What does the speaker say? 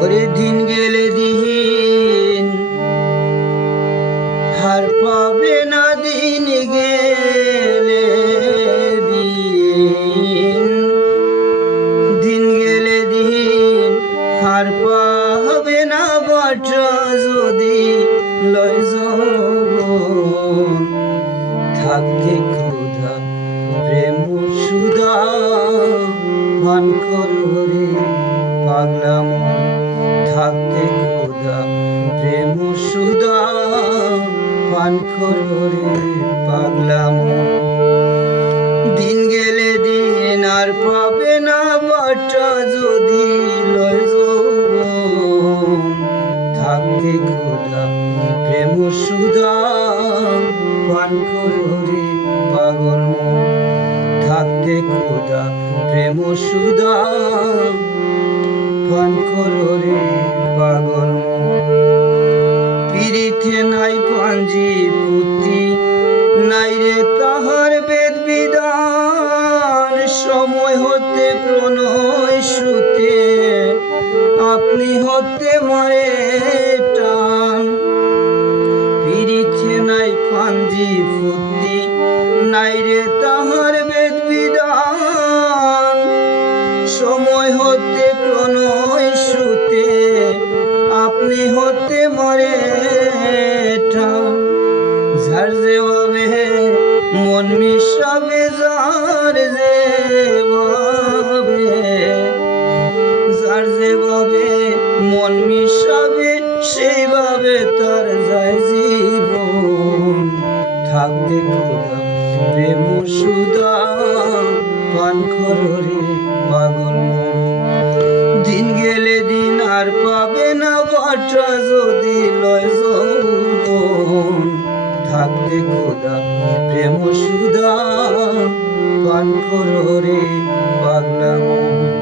ওরে দিন গেলে দিন হার পাবে না, দিন গেলে দিন, দিন গেলে দিন হার পাবে না, বাটা যদি লয় যৌবন। থাকতে ক্ষুধা প্রেম সুধা পান করো রে পাগলা মন। থাকতে ক্ষুধা প্রেম সুধা পান করো রে পাগলা মন। দিন গেলে দিন আর পাবে না, বাটা যদি লয় যৌবন। থাকতে ক্ষুধা প্রেম সুধা পান করো রে পাগল মন। থাকতে ক্ষুধা প্রেম সুধা পান করো রে পাগল মন। পিরিতে নাই পাঞ্জি পুঁতি, নাই রে তাহার বেদ বিধান। সময় হতে প্রণয় শ্রুতে, আপনি হতে মারে টান। পিরিতে নাই পাঞ্জি পুঁতি, নাই রে তাহার বেদ বিধান। সময় হতে প্রণয় শ্রুতে, আপনি হতে মারে টান। যার যেভাবে মন মিশাবে, যার যেভাবে, যার যেভাবে মন মিশাবে, সেইভাবে তার যায় জীবন। থাকতে ক্ষুধা প্রেম সুধা পান করো রে পাগল মন। দিন গেলে দিন আর পাবে না, বাটা যদি লয় যৌবন। থাকতে ক্ষুধা প্রেম সুধা পান করো রে পাগলা মন।